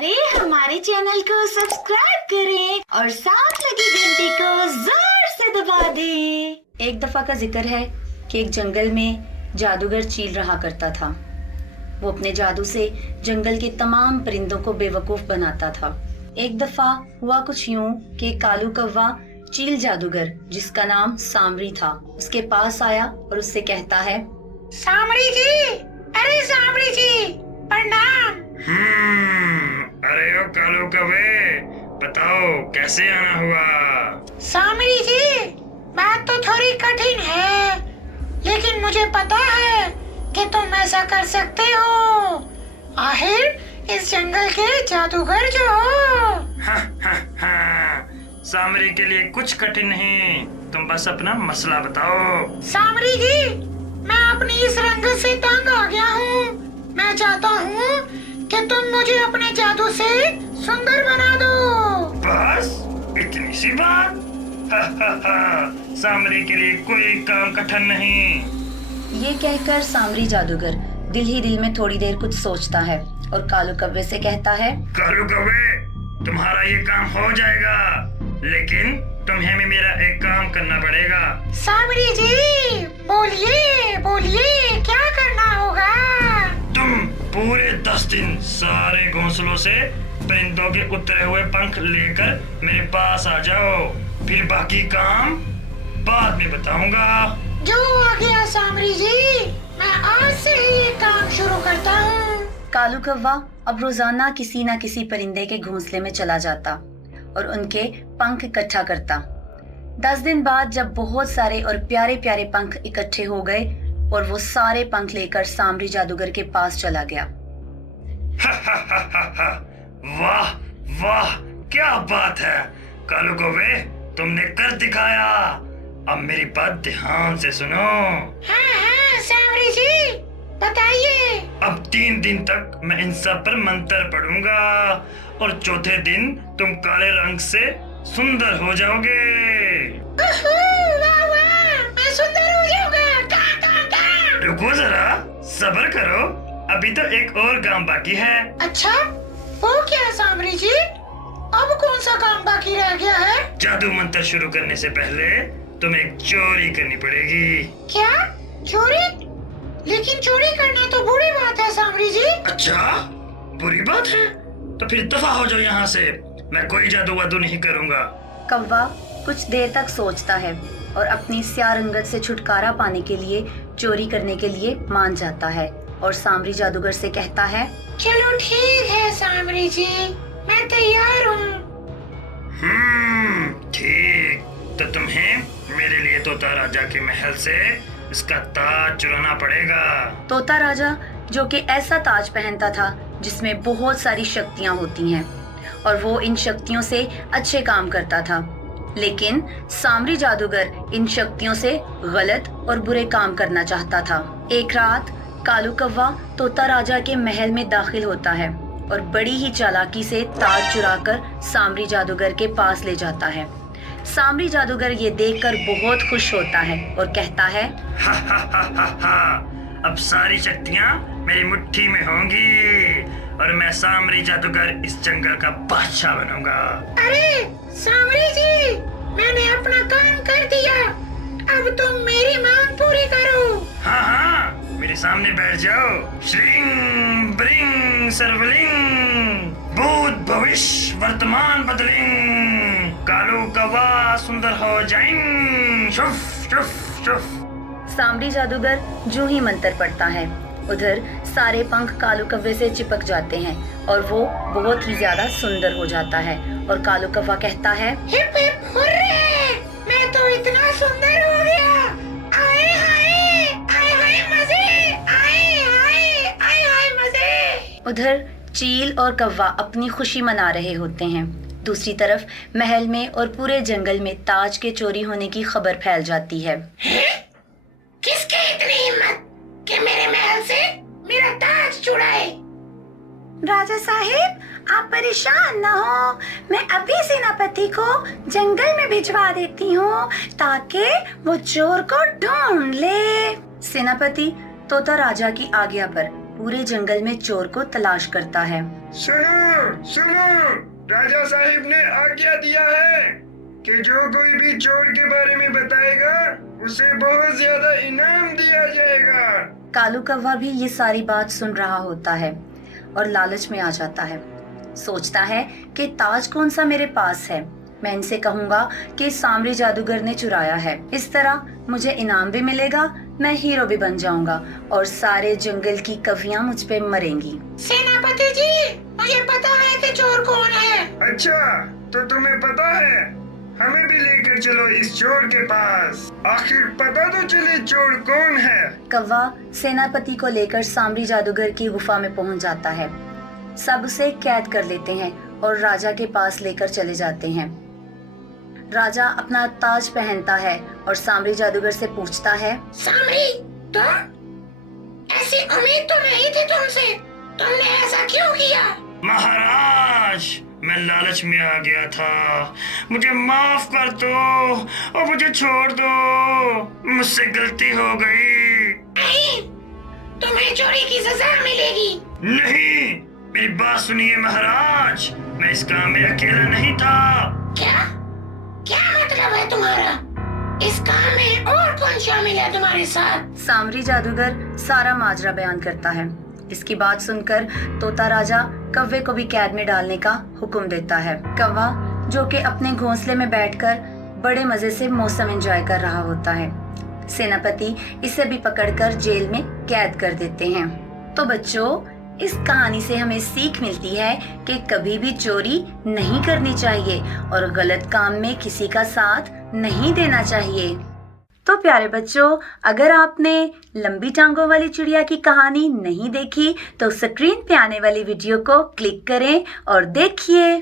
अरे हमारे चैनल को सब्सक्राइब करें और साथ लगी घंटी को जोर से दबा दें। एक दफा का जिक्र है कि एक जंगल में जादूगर चील रहा करता था। वो अपने जादू से जंगल के तमाम परिंदों को बेवकूफ बनाता था। एक दफा हुआ कुछ यूं कि कालू कौवा चील जादूगर, जिसका नाम सामरी था, उसके पास आया और उससे कहता है, सामरी जी, अरे सामरी जी, प्रणाम। अरे ओ कालू कौवे, बताओ कैसे आना हुआ? सामरी जी, बात तो थोड़ी कठिन है, लेकिन मुझे पता है कि तुम ऐसा कर सकते हो। आखिर इस जंगल के जादूगर जो हो। सामरी के लिए कुछ कठिन नहीं, तुम बस अपना मसला बताओ। सामरी जी, मैं अपनी इस रंगत से तंग आ गया हूँ। मैं चाहता हूँ कि तुम मुझे अपने जादू से सुंदर बना दो। बस इतनी सी बात? सामरी के लिए कोई काम कठिन नहीं। ये कहकर सामरी जादूगर दिल ही दिल में थोड़ी देर कुछ सोचता है और कालू कौवे से कहता है, कालू कौवे, तुम्हारा ये काम हो जाएगा, लेकिन तुम्हें भी मेरा एक काम करना पड़ेगा। सामरी जी, बोलिए बोलिए, क्या करना होगा? तुम पूरे 10 दिन सारे घोंसलों से परिंदों के उतरे हुए पंख लेकर मेरे पास आ जाओ, फिर बाकी काम बाद में बताऊंगा। जो आ गया सामरी जी, मैं आज से ही ये काम शुरू करता हूँ। कालू कौवा अब रोजाना किसी न किसी परिंदे के घोंसले में चला जाता और उनके पंख इकट्ठा करता। 10 दिन बाद जब बहुत सारे और प्यारे प्यारे पंख इकट्ठे हो गए और वो सारे पंख लेकर सामरी जादूगर के पास चला गया। वाह वाह, क्या बात है कालू कौवे, तुमने कर दिखाया। अब मेरी बात ध्यान से सुनो। हाँ सामरी जी, बताइए। अब 3 दिन तक मैं इन सब पर मंत्र पढ़ूंगा और चौथे दिन तुम काले रंग से सुंदर हो जाओगे। वाह वाह, मैं सुंदर हो जाऊंगा। रुको जरा, सब्र करो, अभी तो एक और काम बाकी है। अच्छा, वो क्या सामरी जी? अब कौन सा काम बाकी रह गया है? जादू मंत्र शुरू करने से पहले तुम्हें एक चोरी करनी पड़ेगी। क्या चोरी? लेकिन चोरी करना तो बुरी बात है सामरी जी। अच्छा, बुरी बात है? तो फिर दफा हो जाओ यहाँ से, मैं कोई जादू वादू नहीं करूँगा। कौवा कुछ देर तक सोचता है और अपनी स्याह रंगत से छुटकारा पाने के लिए चोरी करने के लिए मान जाता है और सामरी जादूगर से कहता है, चलो ठीक है सामरी जी, मैं तैयार हूँ। ठीक, तो तुम्हें मेरे लिए तोता राजा के महल से इसका ताज चुराना पड़ेगा। तोता राजा, जो कि ऐसा ताज पहनता था जिसमें बहुत सारी शक्तियां होती हैं और वो इन शक्तियों से अच्छे काम करता था, लेकिन सामरी जादूगर इन शक्तियों से गलत और बुरे काम करना चाहता था। एक रात कालू कौवा तोता राजा के महल में दाखिल होता है और बड़ी ही चालाकी से ताज चुराकर सामरी जादूगर के पास ले जाता है। सामरी जादूगर ये देखकर बहुत खुश होता है और कहता है, अब सारी शक्तियाँ मेरी मुट्ठी में होंगी और मैं सामरी जादूगर इस जंगल का बादशाह बनूंगा। अरे सामरी जी, मैंने अपना काम कर दिया, अब तुम मेरी मांग पूरी करो। हाँ, मेरे सामने बैठ जाओ। श्रीं ब्रिंग सर्वलिंग, भूत भविष्य वर्तमान बदलिंग, कालू कौवा सुंदर हो जाएं। शुफ शुफ शुफ। सामरी जादूगर जो ही मंत्र पढ़ता है, उधर सारे पंख कालू कौवे से चिपक जाते हैं और वो बहुत ही ज्यादा सुंदर हो जाता है और कालू कौवा कहता है, हिप हिप हुर्रे, मैं तो इतना सुंदर हो गया। आए हाय मजे, आए हाय मजे। उधर चील और कौवा अपनी खुशी मना रहे होते हैं। दूसरी तरफ महल में और पूरे जंगल में ताज के चोरी होने की खबर फैल जाती है। किसकी इतनी हिम्मत कि मेरे महल से मेरा ताज चुराए? राजा साहिब, आप परेशान न हो, मैं अभी सेनापति को जंगल में भिजवा देती हूँ ताकि वो चोर को ढूंढ ले। सेनापति तोता राजा की आज्ञा पर पूरे जंगल में चोर को तलाश करता है। सुनो सुनो, राजा साहिब ने आज्ञा दिया है कि जो कोई भी चोर के बारे में बताएगा उसे बहुत ज्यादा इनाम दिया जाएगा। कालू कौवा भी ये सारी बात सुन रहा होता है और लालच में आ जाता है। सोचता है कि ताज कौन सा मेरे पास है, मैं इनसे कहूँगा कि सामरी जादूगर ने चुराया है। इस तरह मुझे इनाम भी मिलेगा, मैं हीरो भी बन जाऊंगा और सारे जंगल की कवियाँ मुझ पे मरेंगी। सेनापति जी, मुझे पता है कि चोर कौन है। अच्छा, तो तुम्हें पता है? हमें भी लेकर चलो इस चोर के पास, आखिर पता तो चले चोर कौन है। कौवा सेनापति को लेकर सामरी जादूगर की गुफा में पहुंच जाता है। सब उसे कैद कर लेते हैं और राजा के पास लेकर चले जाते हैं। राजा अपना ताज पहनता है और सामरी जादूगर से पूछता है, सामरी, तुम? ऐसी उम्मीद तो नहीं थी तुमसे, तुमने ऐसा क्यों किया? महाराज, मैं लालच में आ गया था, मुझे माफ कर दो और मुझे छोड़ दो, मुझसे गलती हो गई। नहीं, तुम्हें चोरी की सजा मिलेगी। नहीं, मेरी बात सुनिए महाराज, मैं इस काम में अकेला नहीं था। क्या क्या मतलब है तुम्हारा? इस काम में और कौन शामिल है तुम्हारे साथ? सामरी जादूगर सारा माजरा बयान करता है। इसकी बात सुनकर तोता राजा कौवे को भी कैद में डालने का हुक्म देता है। कौवा, जो कि अपने घोंसले में बैठकर बड़े मजे से मौसम एंजॉय कर रहा होता है, सेनापति इसे भी पकड़कर जेल में कैद कर देते हैं। तो बच्चों, इस कहानी से हमें सीख मिलती है कि कभी भी चोरी नहीं करनी चाहिए और गलत काम में किसी का साथ नहीं देना चाहिए। तो प्यारे बच्चों, अगर आपने लंबी टांगों वाली चिड़िया की कहानी नहीं देखी तो स्क्रीन पे आने वाली वीडियो को क्लिक करें और देखिए।